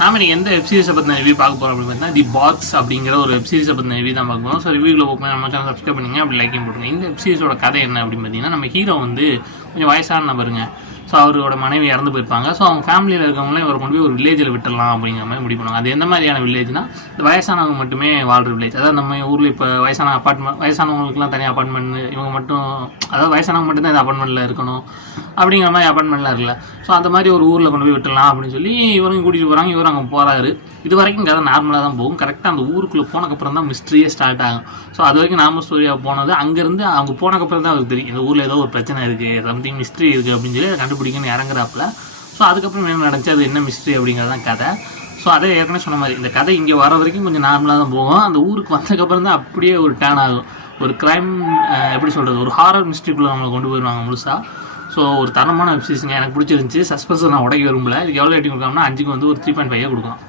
நாம நீங்கள் எந்த வெப்சீரிஸை பற்றின ரிவ்யூ பார்க்க போகிறோம் அப்படின்னு பார்த்தீங்கன்னா தி பாக்ஸ் அப்படிங்கிற ஒரு வெப்சீரிஸை பற்றின ரிவ்யூ தான் பார்க்க போகிறோம். ஸோ ரிவ்யூவில் போகும்போது நம்ம சேனல் சப்ஸ்கிரைப் பண்ணிங்க அப்படி லைக்கையும் போட்டுருங்க. இந்த வெப்சீரிஸோட கதை என்ன அப்படின்னு பார்த்தீங்கன்னா, நம்ம ஹீரோ வந்து கொஞ்சம் வயசான நபருங்க. ஸோ அவரோட மனைவி இறந்து போயிருப்பாங்க. ஸோ அவங்க ஃபேமிலியில் இருக்கவங்களே இவரை கொண்டு போய் ஒரு வில்லேஜில் விட்டுடலாம் அப்படிங்கிற மாதிரி முடிவு பண்ணுவாங்க. அது எந்த மாதிரியான வில்லேஜ்னா, இந்த வயசானவங்க மட்டுமே வாழ்கிற வில்லேஜ். அதாவது நம்ம ஊரில் இப்போ வயசானவங்களுக்குலாம் தனியாக அப்பார்ட்மெண்ட், இவங்க மட்டும், அதாவது வயசானவங்க மட்டும்தான் இந்த அப்பார்ட்மெண்ட்டில் இருக்கணும் அப்படிங்கிற மாதிரி அப்பார்ட்மெண்ட்லாம் இருக்குல்ல. ஸோ அந்த மாதிரி ஒரு ஊரில் கொண்டு போய் விட்டுடலாம் அப்படின்னு சொல்லி இவரும் கூட்டிகிட்டு போகிறாங்க. இவர் அங்கே போகிறாரு. இது வரைக்கும் கதை நார்மலாக தான் போகும். கரெக்டாக அந்த ஊருக்குள்ளே போனக்கப்புறம் தான் மிஸ்ட்ரியே ஸ்டார்ட் ஆகும். ஸோ அது வரைக்கும் நார்மல் ஸ்டோரியாக போனது, அங்கேருந்து அவங்க போனக்கப்புறம் தான் அவருக்கு தெரியும் இந்த ஊரில் ஏதோ ஒரு பிரச்சனை இருக்குது, சம்திங் மிஸ்ட்ரி இருக்குது அப்படின்னு சொல்லி அதை கண்டுபிடிக்கணும்னு இறங்குறாப்புல. ஸோ அதுக்கப்புறம் என்ன நடந்துச்சு, அது என்ன மிஸ்ட்ரி அப்படிங்கிறது தான் கதை. ஸோ அதே ஏற்கனவே சொன்ன மாதிரி இந்த கதை இங்கே வர வரைக்கும் கொஞ்சம் நார்மலாக தான் போகும். அந்த ஊருக்கு வந்ததுக்கப்புறம் தான் அப்படியே ஒரு டேர்ன் ஆகும். ஒரு க்ரைம், எப்படி சொல்கிறது, ஒரு ஹாரர் மிஸ்ட்ரிக்குள்ளே நம்மளை கொண்டு போயிடுவாங்க முழுசாக. ஸோ ஒரு தரமான வெப்சீரிஸுங்க, எனக்கு பிடிச்சிருந்துச்சி. சஸ்பென்ஸை நான் உடைக்க விரும்பல. இதுக்கு எவ்வளோ ரேட்டிங் கொடுக்காமனா 5க்கு வந்து ஒரு 3.5 கொடுக்கலாம்.